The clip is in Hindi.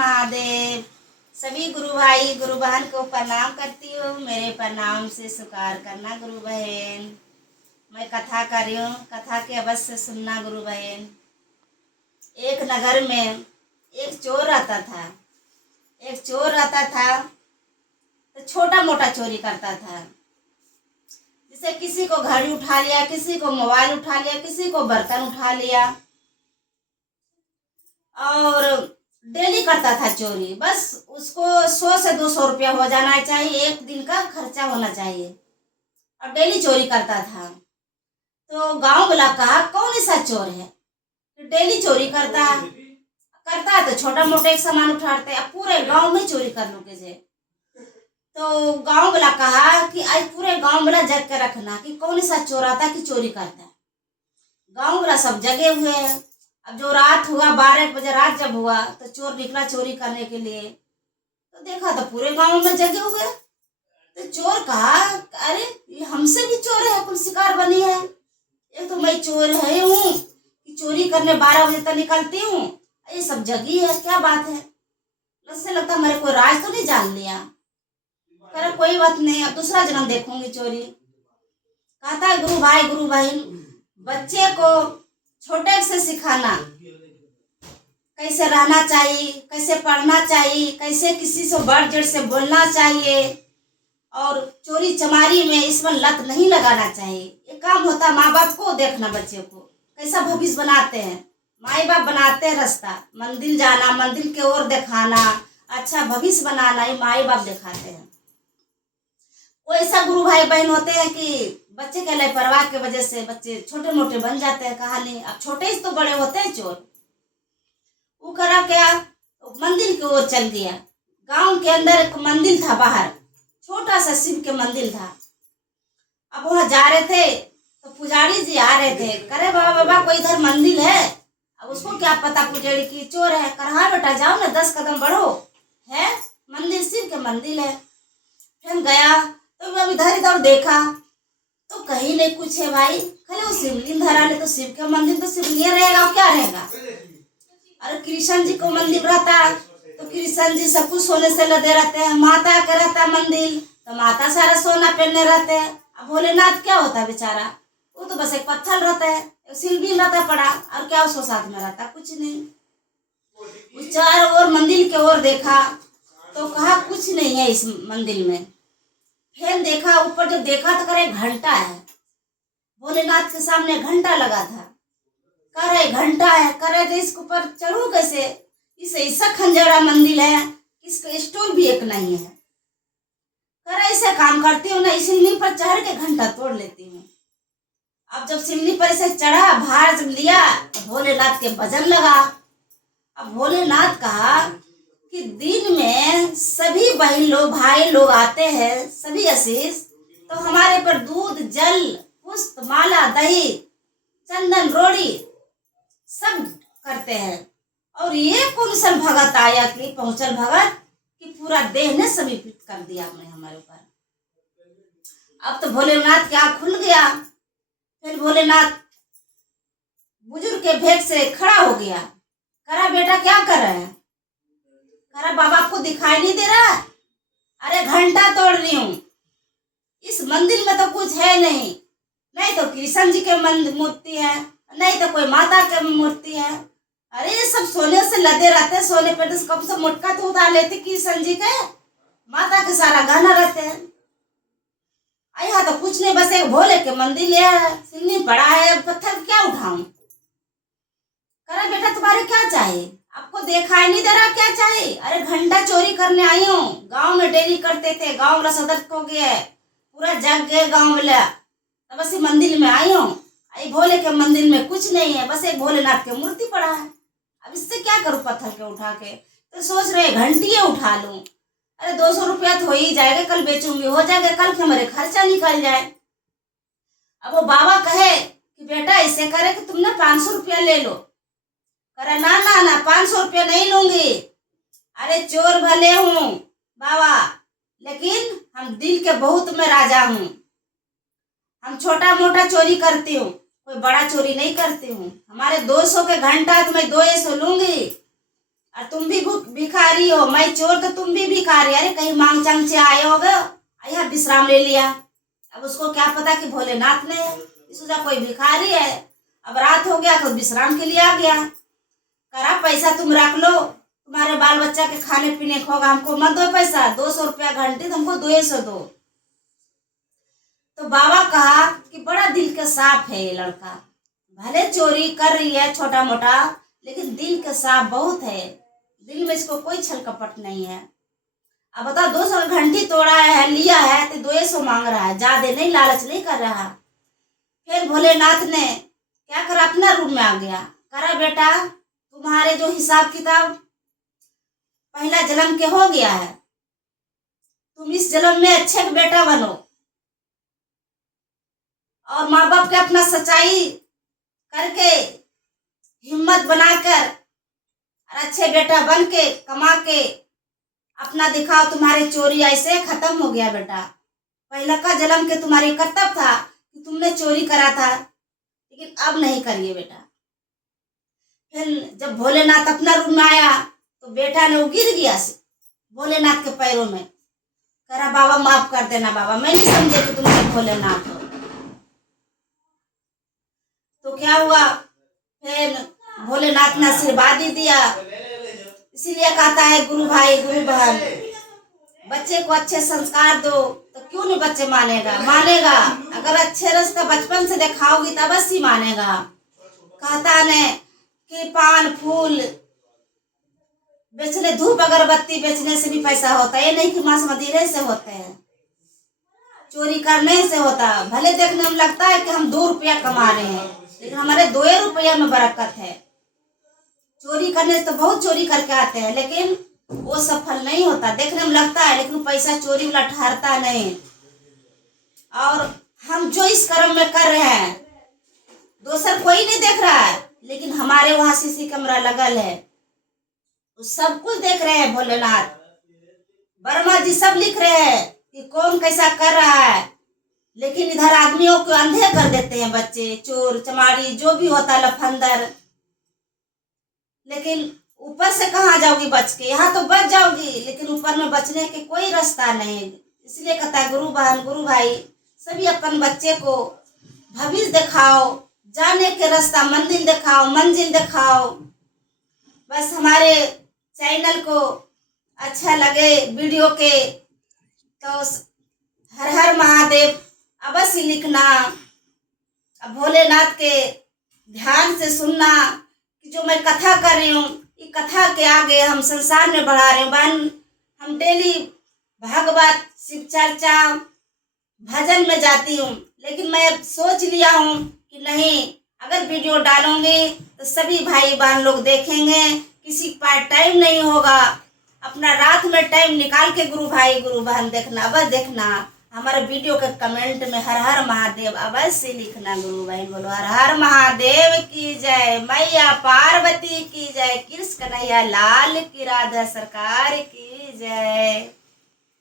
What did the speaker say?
महादेव। सभी गुरु भाई गुरु बहन को प्रणाम करती हूँ। मेरे प्रणाम से स्वीकार करना गुरु बहन। मैं कथा कर रही हूँ, कथा के अवश्य सुनना गुरु बहन। एक नगर में एक चोर रहता था। एक चोर रहता था तो छोटा मोटा चोरी करता था। जैसे किसी को घड़ी उठा लिया, किसी को मोबाइल उठा लिया, किसी को बर्तन उठा लिया, और डेली करता था चोरी। बस उसको 100 से 200 रुपया हो जाना चाहिए, एक दिन का खर्चा होना चाहिए, और डेली चोरी करता था। तो गांव वाला कहा कौन ऐसा चोर है तो डेली चोरी करता है तो छोटा मोटा एक सामान उठाते, अब पूरे गांव में चोरी कर लो कैसे। तो गांव वाला कहा कि आज पूरे गांव वाला जग के रखना कि कौन ऐसा चोर आता कि चोरी करता है। गांव वाला सब जगे हुए हैं। अब जो रात हुआ 12 बजे रात जब हुआ तो चोर निकला चोरी करने के लिए, तो देखा तो पूरे गांव में जगे हुए। तो चोर कहा अरे ये हमसे भी चोर है, अपन शिकार बनी है। एक तो मैं चोर है हूँ कि चोरी करने 12 बजे तक निकलती हूँ, ये सब जगी है, क्या बात है। उससे लगता मेरे कोई राज तो नहीं जान लिया। करे कोई बात नहीं, अब दूसरा जन्म देखूंगी चोरी। कहता है गुरु भाई गुरु बहन, बच्चे को छोटे से सिखाना कैसे रहना चाहिए, कैसे पढ़ना चाहिए, कैसे किसी से बढ़ चढ़ से बोलना चाहिए, और चोरी चमारी में इसमें लत नहीं लगाना चाहिए। ये काम होता माँ बाप को देखना, बच्चे को कैसा भविष्य बनाते हैं। माई बाप बनाते हैं रास्ता, मंदिर जाना, मंदिर के ओर दिखाना, अच्छा भविष्य बनाना, ये माई बाप दिखाते हैं। कोई ऐसा गुरु भाई बहन होते हैं कि बच्चे के लापरवाही की वजह से बच्चे छोटे मोटे बन जाते हैं। कहानी अब छोटे ही तो बड़े होते हैं चोर। वो करा क्या, मंदिर की ओर चल गया। गांव के अंदर एक मंदिर था, बाहर छोटा सा शिव के मंदिर था। अब वहां जा रहे थे तो पुजारी जी आ रहे थे, करे बाबा बाबा कोई इधर मंदिर है। अब उसको क्या पता पुजारी की चोर है। कर हाँ बेटा जाओ ना, 10 कदम बढ़ो, है मंदिर, शिव के मंदिर है। फिर गया तो अब इधर इधर देखा तो कहीं नहीं कुछ है भाई, खाली वो शिवलिंग धरा ले। तो शिव का मंदिर तो शिवलिंग रहेगा, और क्या रहेगा। अरे कृष्ण जी को मंदिर रहता तो कृष्ण जी सब कुछ सोने से लदे रहते हैं। माता का रहता मंदिर तो माता सारा सोना पहने रहते हैं। अब भोलेनाथ क्या होता बेचारा, वो तो बस एक पत्थर रहता है, एक शिवलिंग रहता पड़ा, और क्या उसको साथ में रहता, कुछ नहीं। उस चारों ओर मंदिर के ओर देखा तो कहा कुछ नहीं है इस मंदिर में। फिर देखा ऊपर, जब देखा तो करे घंटा है, भोलेनाथ के सामने घंटा लगा था। करे घंटा है, करे तो इसके ऊपर चढ़ू कैसे, इस ऐसा खंजरा मंदिर है, इसका स्टोर भी एक नहीं है। करे ऐसे काम करती हूँ ना, सीढ़ी पर चढ़ के घंटा तोड़ लेती हूँ। अब जब सीढ़ी पर से चढ़ा, भार जब लिया तो भोलेनाथ के भजन लगा। अब भोलेनाथ कहा कि दिन में सभी बहन लोग भाई लोग आते हैं, सभी आशीष तो हमारे पर दूध जल पुष्प माला दही चंदन रोड़ी सब करते हैं, और ये कौन सा भगत आया कि पहुंचल भगत कि पूरा देह ने समर्पित कर दिया हमने हमारे ऊपर। अब तो भोलेनाथ की आँख खुल गया। फिर भोलेनाथ बुजुर्ग के भेद से खड़ा हो गया। करा बेटा क्या कर रहे हैं। करा बाबा को दिखाई नहीं दे रहा। अरे घंटा तोड़ रही हूँ, इस मंदिर में तो कुछ है नहीं, नहीं तो कृष्ण जी के मूर्ति है, नहीं तो कोई माता के मूर्ति है। अरे ये सब सोने से लदे रहते, सोने पे तो कम से मुटका तो उतार लेते कृष्ण जी के, माता के सारा गहना रहते हैं। यहाँ तो कुछ नहीं, बस एक भोले के मंदिर है, सिंगनी पड़ा है, पत्थर क्या उठाऊं। करा बेटा तुम्हारे क्या चाहिए, आपको दिखाई नहीं दे रहा क्या चाहिए। अरे घंटा चोरी करने आई हूँ, गांव में डेली करते थे, गांव वाला सदर हो गया है, पूरा जग गए गांव वाला, तो बस मंदिर में आई हूँ। आई भोले के मंदिर में कुछ नहीं है, बस एक भोलेनाथ की मूर्ति पड़ा है। अब इससे क्या करूँ पत्थर के उठा के, तो सोच रहे घंटिया उठा लूं। अरे 200 रुपया तो हो ही जाएगा, कल बेचूंगी, हो जाएगा, कल के हमारे खर्चा निकल जाए। अब वो बाबा कहे कि बेटा ऐसे करे कि तुमने 500 रुपया ले लो। करे ना ना ना 500 रुपया नहीं लूंगी। अरे चोर भले हूँ बाबा, लेकिन हम दिल के बहुत में राजा हूँ। हम छोटा मोटा चोरी करती हूँ, कोई बड़ा चोरी नहीं करती हूँ। हमारे 200 के घंटा तो मैं 200 लूंगी। और तुम भी भिखारी हो, मैं चोर तो तुम भी भिखारी। अरे कहीं मांग चांग से आए होगे, यहाँ विश्राम ले लिया। अब उसको क्या पता कि भोलेनाथ ने सोचा कोई भिखारी है। अब रात हो गया तो विश्राम के लिए आ गया। करा पैसा तुम रख लो, तुम्हारे बाल बच्चा के खाने पीने को होगा, हमको मत दो पैसा, 200 रुपया घंटे, तुमको 200 दो। तो बाबा कहा कि बड़ा दिल का साफ है ये लड़का, भले चोरी कर रही है छोटा मोटा, लेकिन दिल का साफ बहुत है, दिल में इसको कोई छल कपट नहीं है। अब बताओ 200 घंटी तोड़ा है, लिया है तो 200 मांग रहा है, ज्यादा नहीं, लालच नहीं कर रहा। फिर भोलेनाथ ने क्या करा, अपना रूम में आ गया। करा बेटा तुम्हारे जो हिसाब किताब पहला जन्म के हो गया है, तुम इस जन्म में अच्छे बेटा बनो और माँ बाप के अपना सच्चाई करके हिम्मत बनाकर और अच्छे बेटा बन के कमा के अपना दिखाओ। तुम्हारी चोरी ऐसे खत्म हो गया बेटा। पहला का जन्म के तुम्हारी कर्तव्य था कि तुमने चोरी करा था, लेकिन अब नहीं करिए बेटा। फिर जब भोलेनाथ अपना रूम में आया तो बेटा ने वो गिर गया भोलेनाथ के पैरों में। करा बाबा माफ कर देना बाबा, मैं नहीं समझे कि तुम भोलेनाथ हो। तो क्या हुआ, फिर भोलेनाथ ने आशीर्वाद ही दिया। इसीलिए कहता है गुरु भाई गुरु बहन, बच्चे को अच्छे संस्कार दो तो क्यों नहीं बच्चे मानेगा, मानेगा। अगर अच्छे रास्ते बचपन से दिखाओगी तब अवश्य मानेगा। कहता ने कि पान फूल बेचने, धूप अगरबत्ती बेचने से भी पैसा होता है, ये नहीं कि मांस मदिरे से होते हैं, चोरी करने से होता। भले देखने में लगता है कि हम 2 रुपया कमा रहे हैं, लेकिन हमारे 2 रुपया में बरकत है। चोरी करने से तो बहुत चोरी करके आते हैं, लेकिन वो सफल नहीं होता। देखने में लगता है लेकिन पैसा चोरी वाला ठहरता नहीं। और हम जो इस कर्म में कर रहे हैं, दूसरा कोई नहीं देख रहा है, लेकिन हमारे वहां सीसी कैमरा लगल है, सब कुछ देख रहे हैं। भोलेनाथ वर्मा जी सब लिख रहे हैं कि कौन कैसा कर रहा है, लेकिन इधर आदमियों को अंधे कर देते हैं बच्चे, चोर चमारी जो भी होता है लफंदर। लेकिन ऊपर से कहाँ जाओगी बच के, यहाँ तो बच जाओगी, लेकिन ऊपर में बचने के कोई रास्ता नहीं। इसलिए कहता है गुरु बहन गुरु भाई सभी अपन बच्चे को भविष्य दिखाओ, जाने के रास्ता मंजिल दिखाओ, मंजिल दिखाओ। बस हमारे चैनल को अच्छा लगे वीडियो के तो हर हर महादेव अवश्य लिखना। अब भोलेनाथ के ध्यान से सुनना कि जो मैं कथा कर रही हूँ, ये कथा के आगे हम संसार में बढ़ा रहे हैं। हम डेली भागवत शिव चर्चा भजन में जाती हूँ, लेकिन मैं सोच लिया हूँ कि नहीं, अगर वीडियो डालूंगी तो सभी भाई बहन लोग देखेंगे, किसी के पास टाइम नहीं होगा। अपना रात में टाइम निकाल के गुरु भाई गुरु बहन देखना, बस देखना। हमारे वीडियो के कमेंट में हर हर महादेव अवश्य लिखना। गुरु बहन बोलो हर हर महादेव की जय, मैया पार्वती की जय, कृष्ण कन्हैया लाल की, राधा सरकार की जय।